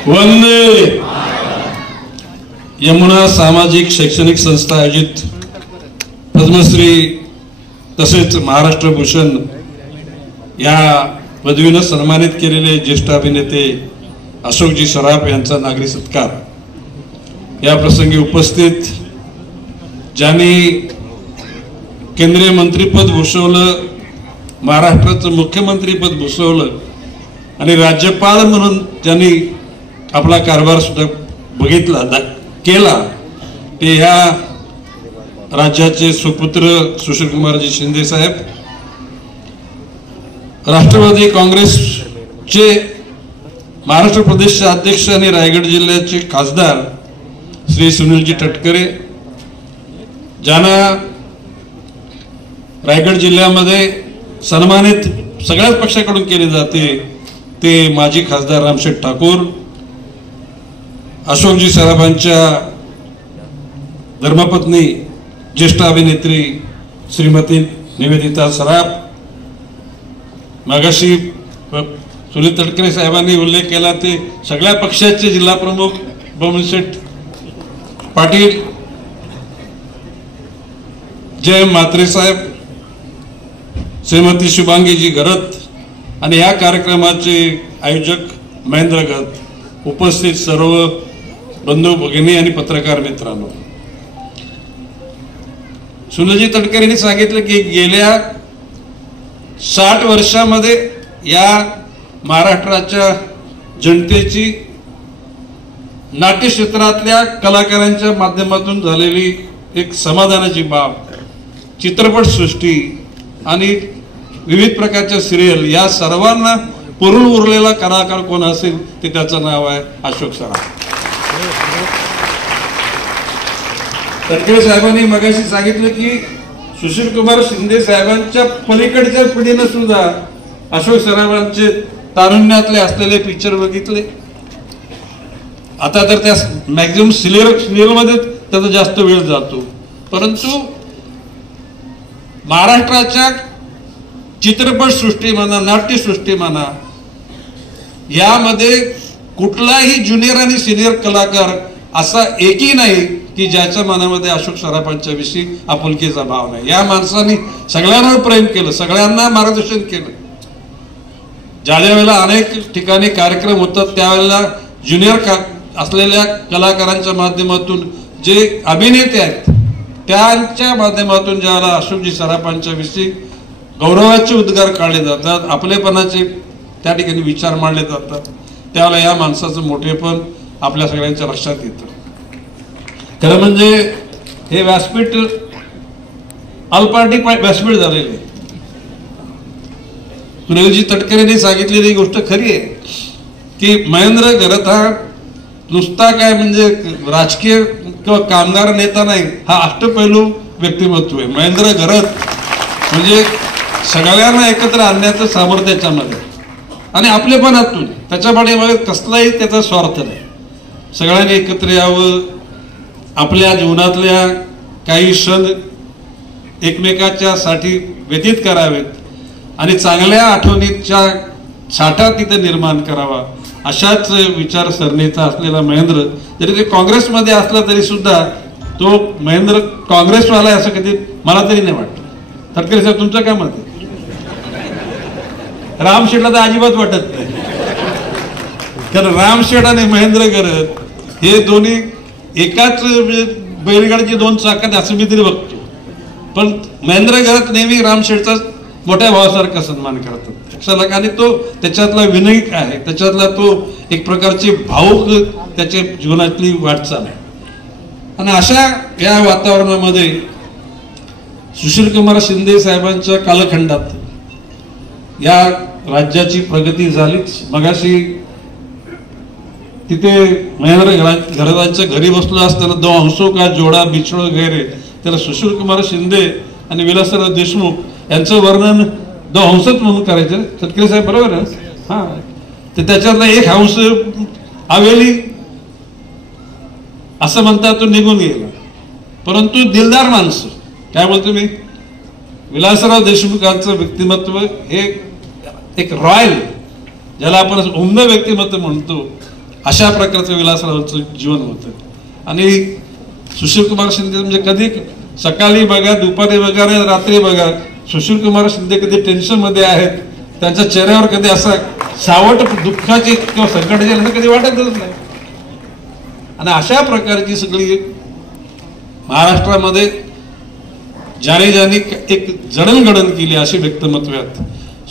वंदे यमुना सामाजिक शैक्षणिक संस्था आयोजित पद्मश्री तसेच महाराष्ट्र भूषण या पदवीने सन्मानित केलेले ज्येष्ठ अभिनेते अशोकजी सराफ यांचा नागरी सत्कार। या प्रसंगी उपस्थित ज्यांनी केंद्रीय मंत्रीपद भूषवलं, महाराष्ट्राचं मुख्यमंत्रीपद भूषवलं आणि राज्यपाल म्हणून ज्यांनी आपला कारभार सुद्धा बघितला केला ते ह्या राज्याचे सुपुत्र सुशीलकुमारजी शिंदे साहेब, राष्ट्रवादी काँग्रेसचे महाराष्ट्र प्रदेशचे अध्यक्ष आणि रायगड जिल्ह्याचे खासदार श्री सुनीलजी तटकरे, ज्यांना रायगड जिल्ह्यामध्ये सन्मानित सगळ्याच पक्षाकडून केले जाते ते माजी खासदार रामशेठ ठाकूर, अशोकजी सराफांच्या धर्मपत्नी ज्येष्ठ अभिनेत्री श्रीमती निवेदिता सराफ, मागाशी सुनील तटकरे साहेबांनी उल्लेख केला ते सगळ्या पक्षाचे जिल्हा प्रमुख बमनशेठ पाटील, जय म्हात्रे साहेब, श्रीमती शुभांगीजी गरत आणि या कार्यक्रमाचे आयोजक महेंद्र गत, उपस्थित सर्व बंधू भगिनी आणि पत्रकार मित्रांनो, सुनीलजी तटकरे यांनी सांगितलं की गेल्या 60 वर्षामध्ये या महाराष्ट्राच्या जनतेची नाट्य क्षेत्रातल्या कलाकारांच्या माध्यमातून झालेली एक समाधानाची बाब, चित्रपट सृष्टी आणि विविध प्रकारच्या सिरियल या सर्वांना पुरून उरलेला कलाकार कोण असेल ते त्याचं नाव आहे अशोक सराफ। तटकरे साहेबांनी मगाशी सांगितलं की सुशीलकुमार शिंदे साहेबांच्या पलीकडच्या पिढीनं सुद्धा अशोक सराफांचे तारुण्यातले असलेले पिक्चर बघितले। आता तर त्या मॅक्झिमम सिरियलमध्ये त्याचा जास्त वेळ जातो, परंतु महाराष्ट्राच्या चित्रपट सृष्टी म्हणा, नाट्यसृष्टी म्हणा, यामध्ये कुठलाही ज्युनियर आणि सिनियर कलाकार असा एकही नाही की ज्याच्या मनामध्ये अशोक सराफांच्या विषयी आपुलकीचा भाव नाही। या माणसाने सगळ्यांवर प्रेम केलं, सगळ्यांना मार्गदर्शन केलं। ज्या वेळेला अनेक ठिकाणी कार्यक्रम होतात त्यावेळेला ज्युनियर असलेल्या कलाकारांच्या माध्यमातून जे अभिनेते आहेत त्यांच्या माध्यमातून ज्यावेळेला अशोकजी सराफांच्या विषयी गौरवाचे उद्गार काढले जातात, आपलेपणाचे त्या ठिकाणी विचार मांडले जातात, त्यावेळेला या माणसाचं मोठेपण आपल्या सगळ्यांच्या लक्षात येतं। खरं म्हणजे हे व्यासपीठ अल्पार्टी व्यासपीठ झालेले। सुनीलजी तटकरेंनी सांगितलेली गोष्ट खरी आहे की महेंद्र गरत हा नुसता काय म्हणजे राजकीय किंवा कामगार नेता नाही, हा अष्टपैलू व्यक्तिमत्व आहे। महेंद्र गरत म्हणजे सगळ्यांना एकत्र आणण्याचं सामर्थ्य त्याच्यामध्ये आणि आपलेपणातून, त्याच्या पाठीमागे कसलाही त्याचा स्वार्थ नाही। सगळ्यांनी एकत्र यावं, आपल्या जीवनातल्या काही क्षण एकमेकाच्या साठी व्यतीत करावेत आणि चांगल्या आठवणीच्या साठा तिथे निर्माण करावा, अशाच विचारसरणीचा असलेला महेंद्र जरी ते काँग्रेसमध्ये असला तरी सुद्धा तो महेंद्र काँग्रेसवाला आहे असं कधी मला तरी नाही वाटत। तटकरे साहेब तुमचं काय मत आहे? रामशेठला तर अजिबात वाटत नाही, कारण रामशेठ आणि महेंद्र गरत हे दोन्ही एकाच बैलगाडीची दोन चाकात असं मी तरी बघतो, पण महेंद्र गरत नेहमी रामशेठचा मोठ्या भावासारखा सन्मान करतात आणि तो त्याच्यातला विनयी आहे, त्याच्यातला तो एक प्रकारची भावुक त्याच्या जीवनातली वाटचाल आहे। आणि अशा या वातावरणामध्ये सुशीलकुमार शिंदे साहेबांच्या कालखंडात या राज्याची प्रगती झालीच। मगाशी तिथे महेंद्र गरतांच्या घरी बसलो असताना दो हंसो का जोडा बिछड़ो गैरे, त्याला सुशीलकुमार शिंदे आणि विलासराव देशमुख यांचं वर्णन दो हंसच म्हणून करायचं। तटकरे साहेब बरोबर आहे हा, तर त्याच्यातला एक हंस हवेली असं म्हणतात तो निघून गेला, परंतु दिलदार माणसं काय बोलतो मी, विलासराव देशमुखांचं व्यक्तिमत्व हे एक रॉयल, ज्याला आपण उमद व्यक्तिमत्व म्हणतो, अशा प्रकारचं विलासरावांचं जीवन होतं. आणि सुशीलकुमार शिंदे म्हणजे कधी सकाळी बघा, दुपारी बघा, रात्री बघा, सुशीलकुमार शिंदे कधी टेन्शन मध्ये आहेत, त्यांच्या चेहऱ्यावर कधी असा सावट दुःखाची किंवा संकटाची असं कधी वाटतच नाही. आणि अशा प्रकारची सगळी महाराष्ट्रामध्ये ज्याने ज्याने एक जडणघडण केली अशी व्यक्तिमत्व आहेत.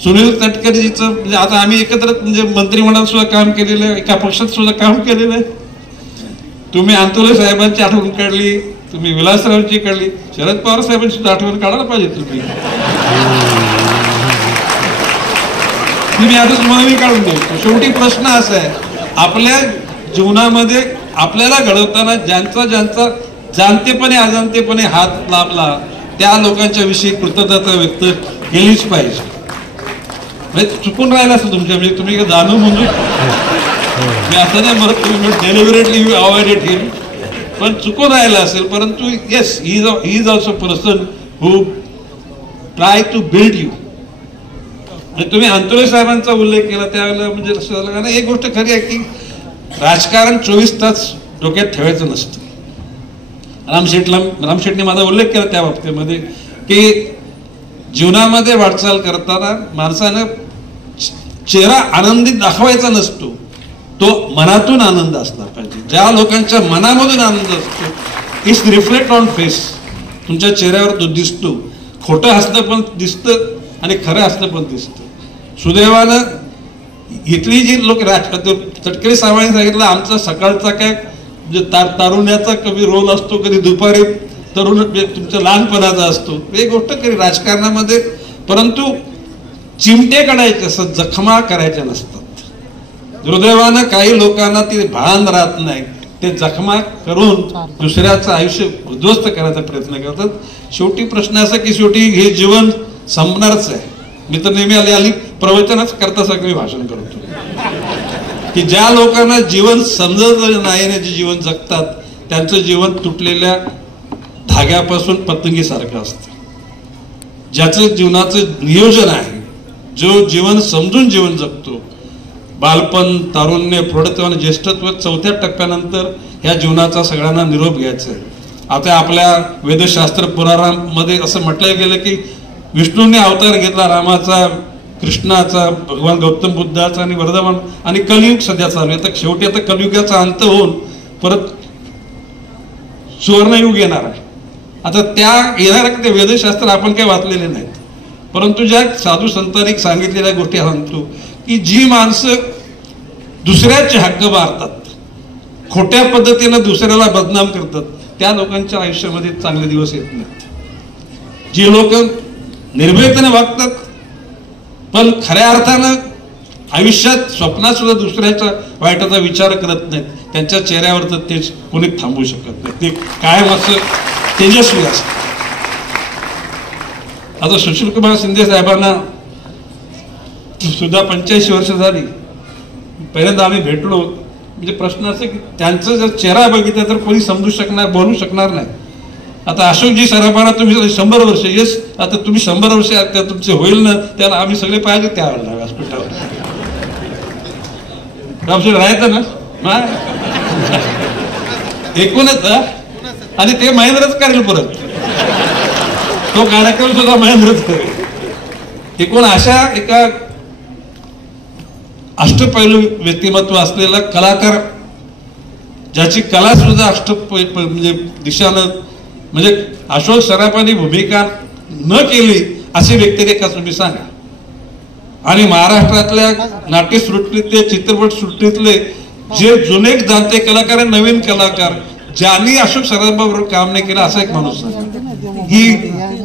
सुनील तटकरेजीचं म्हणजे आता आम्ही एकत्र म्हणजे मंत्रिमंडळात सुद्धा काम केलेलं आहे, एका पक्षात सुद्धा काम केलेलं आहे. तुम्ही अंतुले साहेबांची आठवण काढली, तुम्ही विलासरावांची काढली, शरद पवार साहेबांची सुद्धा आठवण काढायला पाहिजे तुम्ही. तुम्ही आता तुम्हाला मी काढून देऊ. शेवटी प्रश्न असा आहे, आपल्या जीवनामध्ये आपल्याला घडवताना ज्यांचा ज्यांचा जाणतेपणे अजाणतेपणे हात लाभला त्या लोकांच्या विषयी कृतज्ञता व्यक्त केलीच पाहिजे. म्हणजे चुकून राहिला असं तुमच्या, म्हणजे तुम्ही जाणून म्हणून मी असं नाही म्हणत तुम्ही डेलिव्हरेटली यू अवॉइडेड हिम, पण चुकून राहिला असेल. परंतु yes, he is also person who try to build you. तुम्ही अंतुले साहेबांचा उल्लेख केला त्यावेळेला म्हणजे लक्षात आलं. कारण एक गोष्ट खरी आहे की राजकारण 24 तास डोक्यात ठेवायचं नसतं. रामशेठने माझा उल्लेख केला त्या बाबतीमध्ये की जीवनामध्ये वाटचाल करताना माणसानं चेहरा आनंदित दाखवायचा नसतो, तो मनातून आनंद असला पाहिजे. ज्या लोकांच्या मनामधून आनंद असतो इट्स रिफ्लेक्ट ऑन फेस, तुमच्या चेहऱ्यावर तो दिसतो. खोटं हसणं पण दिसतं आणि खरं हसणं पण दिसतं. सुदैवानं इथली जी लोक तटकरे साहेबांनी सांगितलं आमचा सकाळचा काय तारुण्याचा कधी रोल असतो, कधी दुपारी तरुण तुमच्या लहानपणाचा असतो. एक गोष्ट खरी राजकारणामध्ये, परंतु चिमटे काढायचे असतात, जखमा करायच्या नसतात. दुर्दैवानं काही लोकांना ते भान राहत नाही, ते जखमा करून दुसऱ्याचं आयुष्य उद्ध्वस्त करायचा प्रयत्न करतात. शेवटी प्रश्न असा की शेवटी हे जीवन संपणारच आहे. मी तर नेहमी आली प्रवचनच करता सगळे भाषण करतो की ज्या लोकांना जीवन समजत नाही आणि जे जीवन जगतात त्यांचं जीवन तुटलेल्या धाग्यापासून पतंगीसारखं असतं. ज्याचं जीवनाचं नियोजन आहे, जो जीवन समजून जीवन जगतो, बालपण, तारुण्य, प्रौढत्व आणि ज्येष्ठत्व 4थ्या टप्प्यानंतर ह्या जीवनाचा सगळ्यांना निरोप घ्यायचा आहे. आता आपल्या वेदशास्त्र पुराणामध्ये असं म्हटलं गेलं की विष्णूने अवतार घेतला रामाचा, कृष्णाचा, भगवान गौतम बुद्धाचा आणि वर्धमान, आणि कलियुग सध्या चालू आहे. आता शेवटी आता कलियुगाचा अंत होऊन परत सुवर्णयुग येणार आहे. आता त्या येणाऱ्या ते वेदशास्त्र आपण काही वाचलेले नाहीत, परंतु ज्या साधू संतांनी सांगितलेल्या गोष्टी सांगतो की जी माणसं दुसऱ्याचे हक्क मारतात, खोट्या पद्धतीनं दुसऱ्याला बदनाम करतात, त्या लोकांच्या आयुष्यामध्ये चांगले दिवस येत नाहीत. जी लोक निर्भयतेने वागतात पण खऱ्या अर्थानं आयुष्यात स्वप्नात सुद्धा दुसऱ्याच्या वाईटाचा विचार करत नाहीत, त्यांच्या चेहऱ्यावर तर तेच कोणी थांबवू शकत नाही. ते कायम असं तेजस्वी असतं. आता सुशीलकुमार शिंदे साहेबांना सुद्धा 85 वर्ष झाली. पहिल्यांदा आम्ही भेटलो, म्हणजे प्रश्न असं की त्यांचा जर चेहरा बघितला तर कोणी समजू शकणार, बोलू शकणार नाही. आता अशोकजी सराफांना तुम्ही 100 वर्ष, येस आता तुम्ही 100 वर्ष तुमचे होईल ना, त्याला आम्ही सगळे पाहिजे त्यावेळेला व्यासपीठावर. रामशेठ राहायचं ना एकूणच, आणि ते महेंद्रच करेल परत, तो कार्यक्रम सुद्धा महेंद्रच करेल. एकूण अशा एका अष्टपैलू व्यक्तिमत्व असलेला कलाकार, ज्याची कला सुद्धा म्हणजे दिशानं, म्हणजे अशोक सराफांनी भूमिका न केली अशी व्यक्तिरेखा तुम्ही सांगा. आणि महाराष्ट्रातल्या नाट्यसृष्टीतले, चित्रपट सृष्टीतले जे जुने जाणते कलाकार, नवीन कलाकार, ज्यांनी अशोक सराफांबरोबर काम नाही केलं असा एक माणूस सांगा. He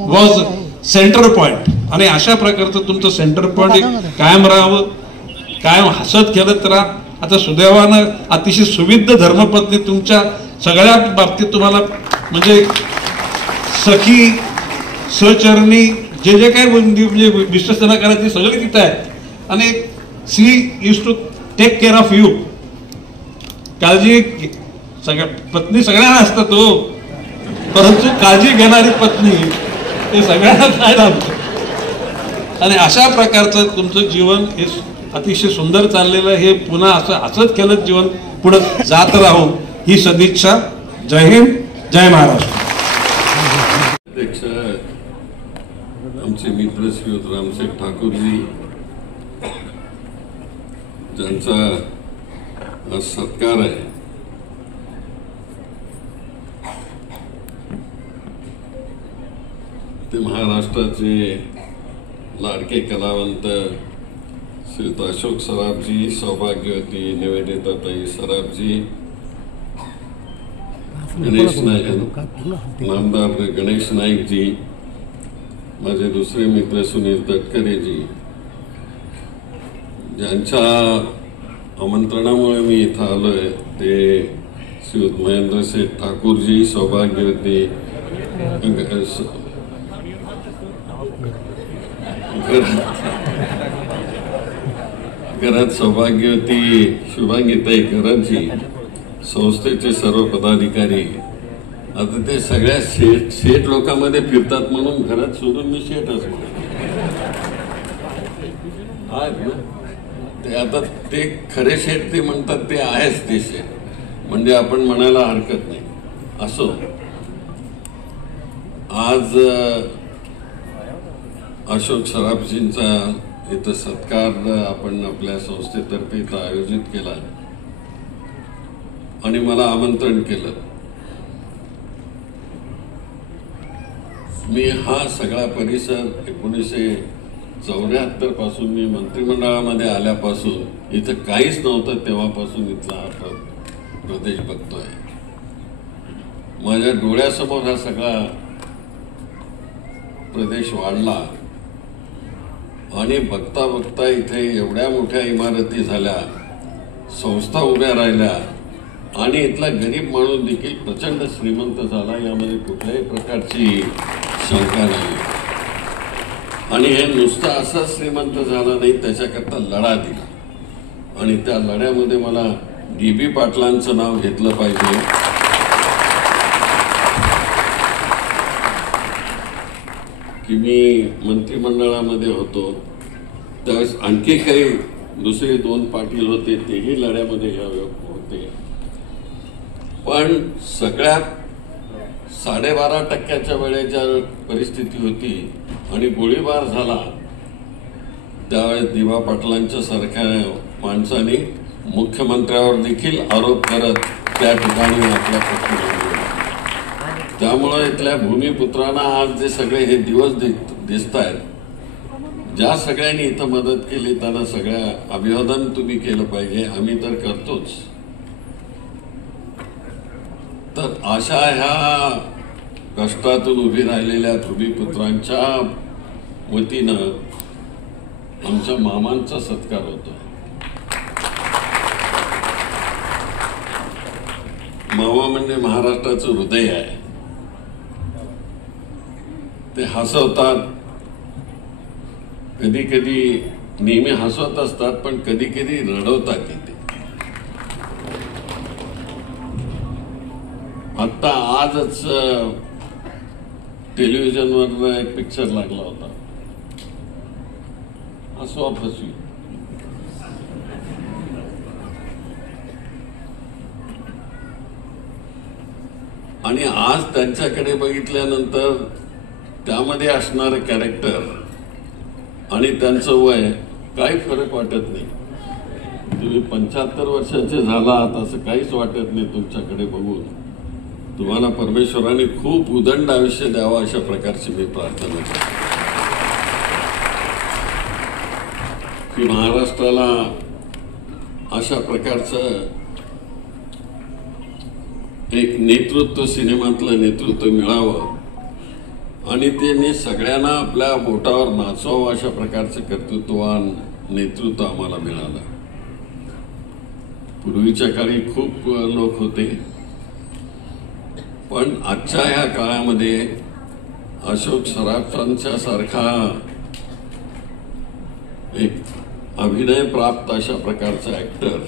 was centre point. आणि अशा प्रकारचं तुमचं सेंटर पॉइंट कायम राहावं, कायम हसत खेळत राहा. आता सुदैवानं अतिशय सुविध धर्मपत्नी तुमच्या सगळ्या बाबतीत तुम्हाला म्हणजे सखी, सहचरणी, जे जे काय म्हणजे विश्वसना करायची सगळे तिथं आहे. आणि she used to take care of you. काळजी सगळ्या पत्नी सगळ्यांना असतात हो, परंतु काळजी घेणारी पत्नी ते सगळ्यांना नाही लागतं. आणि अशा प्रकारचं तुमचं जीवन हे अतिशय सुंदर चाललेलं, हे पुन्हा असं हसत खेळत जीवन पुढे जात राहू ही सदिच्छा. जय हिंद, जय महाराष्ट्र. अध्यक्ष आमचे मित्र श्रीयुत रामशेठ ठाकूरजी, ज्यांचा आज सत्कार आहे, ते महाराष्ट्राचे लाडके कलावंत श्रीयुत अशोक सराफजी, सौभाग्यवती निवेदिताताई सराफजी, गणेश नाईक, नामदार गणेश नाईकजी, माझे दुसरे मित्र सुनील तटकरेजी, ज्यांच्या आमंत्रणामुळे मी इथं आलोय, ते श्रीयुत महेंद्र शेठ ठाकूरजी, सौभाग्यवती घरात सौभाग्यवती शुभांगीताई गरजजी, संस्थेचे सर्व पदाधिकारी. आता ते सगळ्या शेठ लोकांमध्ये फिरतात म्हणून घरात सोडून मी शेठच म्हणतो. ते आता ते खरे शेठ ते म्हणतात ते आहेच ते शेठ, म्हणजे आपण म्हणायला हरकत नाही. असो, आज अशोक सराफजींचा इथं सत्कार आपण आपल्या संस्थेतर्फे इथं आयोजित केला आणि मला आमंत्रण केलं. मी हा सगळा परिसर 1974 पासून, मी मंत्रिमंडळामध्ये आल्यापासून इथं काहीच नव्हतं तेव्हापासून इथला हा प्रदेश बघतोय. माझ्या डोळ्यासमोर हा सगळा प्रदेश वाढला आणि बघता बघता इथे एवढ्या मोठ्या इमारती झाल्या, संस्था उभ्या राहिल्या आणि इथला गरीब माणूस देखील प्रचंड श्रीमंत झाला, यामध्ये कुठल्याही प्रकारची शंका नाही. आणि हे नुसतं असं श्रीमंत झाला नाही, त्याच्याकरता लढा दिला आणि त्या लढ्यामध्ये मला DB पाटलांचं नाव घेतलं पाहिजे. की मी मंत्रिमंडळामध्ये होतो त्यावेळेस आणखी काही दुसरे 2 पाटील होते, तेही लढ्यामध्ये होते, पण सगळ्यात 12.5% वेळेच्या परिस्थिती होती आणि गोळीबार झाला त्यावेळेस दिवा पाटलांच्या सारख्या माणसाने मुख्यमंत्र्यावर देखील आरोप करत त्या ठिकाणी आपला पक्ष लढवला. त्यामुळे इथल्या भूमिपुत्रांना आज जे सगळे हे दिवस दिसत आहेत, ज्या सगळ्यांनी इथं मदत केली त्यांना सगळ्या अभिवादन तुम्ही केलं पाहिजे. आम्ही तर करतोच. तर अशा ह्या कष्टातून उभी राहिलेल्या भूमिपुत्रांच्या वतीनं आमच्या मामांचा सत्कार होतो. मामा म्हणजे महाराष्ट्राचं हृदय आहे. ते हसवतात, कधी कधी नेहमी हसवत असतात, पण कधी कधी रडवतात तिथे. आता आजच टेलिव्हिजनवर एक पिक्चर लागला होता, हसवा फसवी. आणि आज त्यांच्याकडे बघितल्यानंतर त्यामध्ये असणारं कॅरेक्टर आणि त्यांचं वय काही फरक वाटत नाही. तुम्ही 75 वर्षाचे झालात असं काहीच वाटत नाही तुमच्याकडे बघून. तुम्हाला परमेश्वराने खूप उदंड आयुष्य द्यावं अशा प्रकारची मी प्रार्थना करतो की महाराष्ट्राला अशा प्रकारचं एक नेतृत्व, सिनेमातलं नेतृत्व मिळावं आणि ते सगळ्यांना आपल्या बोटावर नाचवावं अशा प्रकारचं कर्तृत्ववान नेतृत्व आम्हाला मिळालं. पूर्वीच्या काळी खूप लोक होते, पण आजच्या ह्या काळामध्ये अशोक सराफांच्या सारखा एक अभिनय प्राप्त अशा प्रकारचा ऍक्टर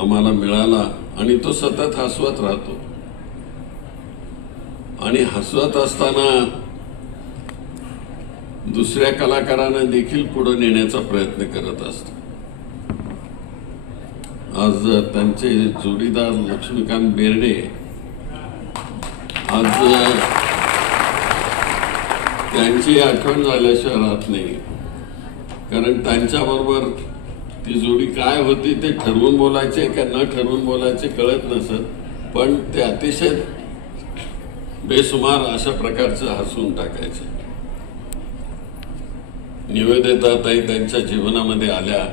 आम्हाला मिळाला आणि तो सतत हसवत राहतो. आणि हसवत असताना दुसऱ्या कलाकारांना देखील पुढे नेण्याचा प्रयत्न करत असतो. आज त्यांचे जोडीदार लक्ष्मीकांत बेर्डे आज त्यांची आठवण झाल्याशिवाय राहत नाही. कारण त्यांच्याबरोबर ती जोडी काय होती ते ठरवून बोलायचे का न ठरवून बोलायचे कळत नसत, पण ते अतिशय बेसुमार अशा प्रकारचं हसून टाकायचे. निवेदिताताई त्यांच्या जीवनामध्ये आल्या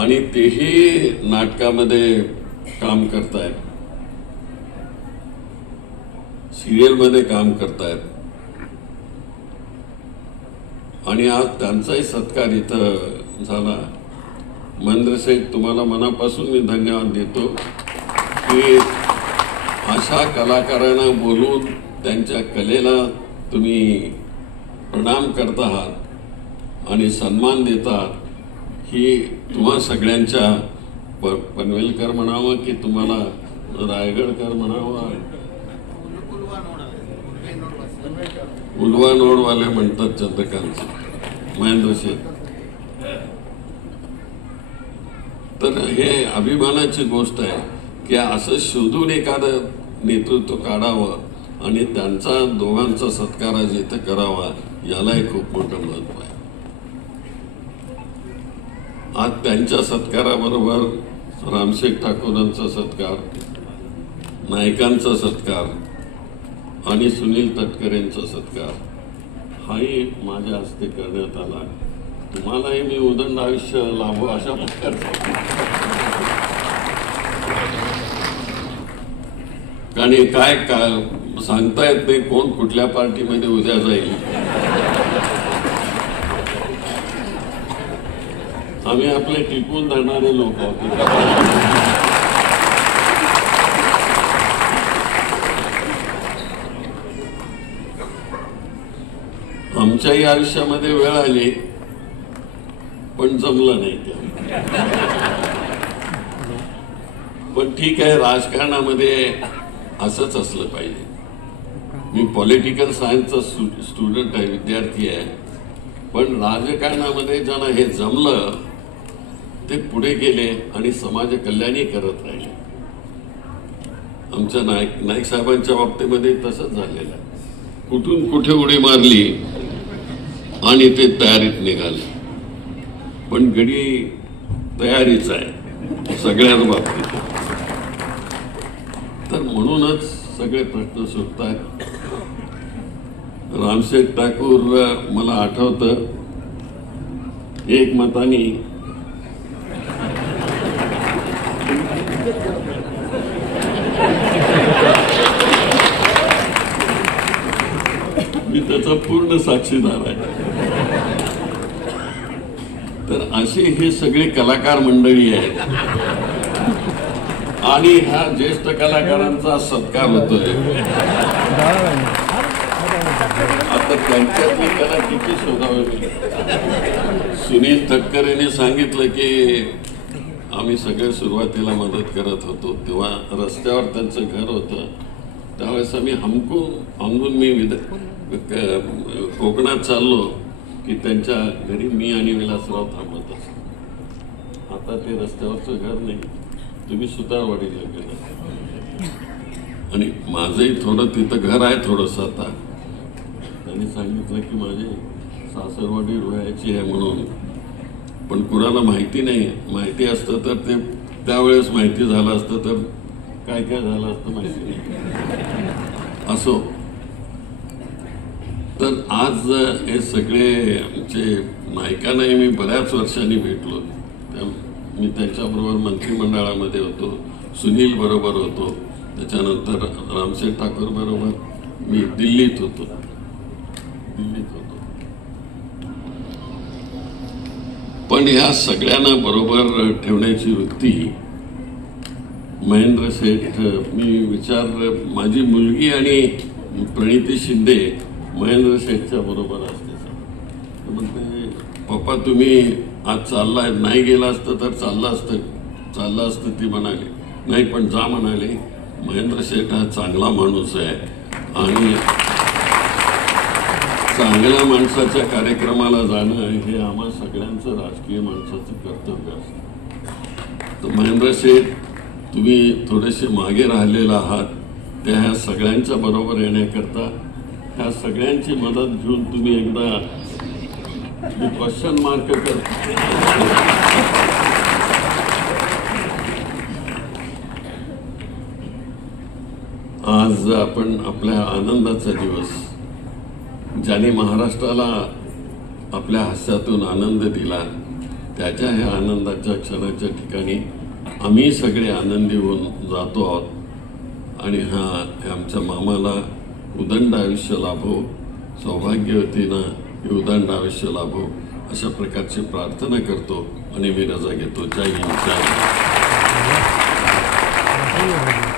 आणि तेही नाटकामध्ये काम करतायत, सिरियलमध्ये काम करतायत आणि आज त्यांचाही सत्कार इथं झाला. महेंद्र शेठ, तुम्हाला मनापासून मी धन्यवाद देतो की अशा कलाकारांना बोलून त्यांच्या कलेला तुम्ही प्रणाम करत आहात आणि सन्मान देत आहात. ही तुम्हा सगळ्यांच्या पनवेलकर म्हणावं की तुम्हाला रायगडकर म्हणावं, उलवा नोडवाले म्हणतात चंद्रकांत महेंद्र शेठ. तर हे अभिमानाची गोष्ट आहे की असं शोधून एखादं नेतृत्व काढावं आणि त्यांचा दोघांचा सत्कार आज इथं करावा, यालाही खूप मोठं महत्व आहे. आज त्यांच्या सत्काराबरोबर रामशेठ ठाकूरांचा सत्कार, नायकांचा सत्कार आणि सुनील तटकरेंचा सत्कार हाही माझ्या हस्ते करण्यात आला. तुम्हालाही मी उदंड आयुष्य लाभो अशा प्रकारचा, आणि काय सांगता येत नाही कोण कुठल्या पार्टीमध्ये उद्या जाईल. आम्ही आपले टिकून धरणारे लोक आहोत. आमच्याही आयुष्यामध्ये वेळ आली पण जमलं नाही ते. पण ठीक आहे, राजकारणामध्ये असंच असलं पाहिजे. मी पॉलिटिकल सायन्सचा स्टुडंट आहे, विद्यार्थी आहे, पण राजकारणामध्ये ज्यांना हे जमलं ते पुढे गेले आणि समाज कल्याणही करत राहिले. आमच्या नाईक साहेबांच्या बाबतीमध्ये तसंच झालेलं आहे. कुठून कुठे उडी मारली आणि ते तयारीत निघाले. पण गडी तयारीच आहे सगळ्याच बाबतीत. तर म्हणूनच सगळे प्रश्न सुटतात. रामशेठ ठाकूर मला आठवतं एक मतानी मी त्याचा पूर्ण साक्षीदार आहे. तर असे हे सगळे कलाकार मंडळी आहेत आणि ह्या ज्येष्ठ कलाकारांचा सत्कार होतोय. आता त्यांच्यातली कला किती शोधावी. सुनील तटकरेने सांगितलं की आम्ही सगळे सुरुवातीला मदत करत होतो तेव्हा रस्त्यावर त्यांचं घर होतं. त्यावेळेस आम्ही हमकून मी कोकणात चाललो की त्यांच्या घरी मी आणि विलासराव थांबत असतो. आता ते रस्त्यावरचं घर नाही, तुम्ही सुतारवाडीला गेला आणि माझंही थोडं तिथं घर आहे थोडंसं. आता त्यांनी सांगितलं की माझी सासरवाडी रोयाची आहे म्हणून, पण कुणाला माहिती नाही. माहिती असतं तर ते त्यावेळेस माहिती झालं असतं तर काय काय झालं असतं माहिती नाही. असो, तर आज हे सगळे आमचे नायकांनाही मी बऱ्याच वर्षांनी भेटलो. मी त्यांच्याबरोबर मंत्रिमंडळामध्ये होतो, सुनील बरोबर होतो, त्याच्यानंतर रामशेठ ठाकूर बरोबर मी दिल्लीत होतो. पण या सगळ्यांना बरोबर ठेवण्याची वृत्ती महेंद्र शेठ, मी माझी मुलगी आणि प्रणिती शिंदे महेंद्र शेठच्या बरोबर असते. म्हणते पप्पा तुम्ही आज चाललाय, नाही गेला असतं तर चाललं असतं. ती म्हणाली नाही पण जा म्हणाले. महेंद्र शेठ हा चांगला माणूस आहे आणि चांगल्या माणसाच्या कार्यक्रमाला जाणं हे आम्हा सगळ्यांचं राजकीय माणसाचं कर्तव्य असतं. तर महेंद्र शेठ, तुम्ही थोडेसे मागे राहिलेला आहात. त्या ह्या सगळ्यांच्या बरोबर येण्याकरता ह्या सगळ्यांची मदत घेऊन तुम्ही एकदा क्वेश्चन मार्क कर. आज आपण आपल्या आनंदाचा दिवस, ज्याने महाराष्ट्राला आपल्या हास्यातून आनंद दिला, त्याच्या ह्या आनंदाच्या क्षणाच्या ठिकाणी आम्ही सगळे आनंदी होऊन जातो आहोत. आणि आमच्या मामाला उदंड आयुष्य लाभो, सौभाग्यवतीनं उदंड आयुष्य लाभो, अशा प्रकारची प्रार्थना करतो आणि मी रजा घेतो. जय हिंद, जय हिंद.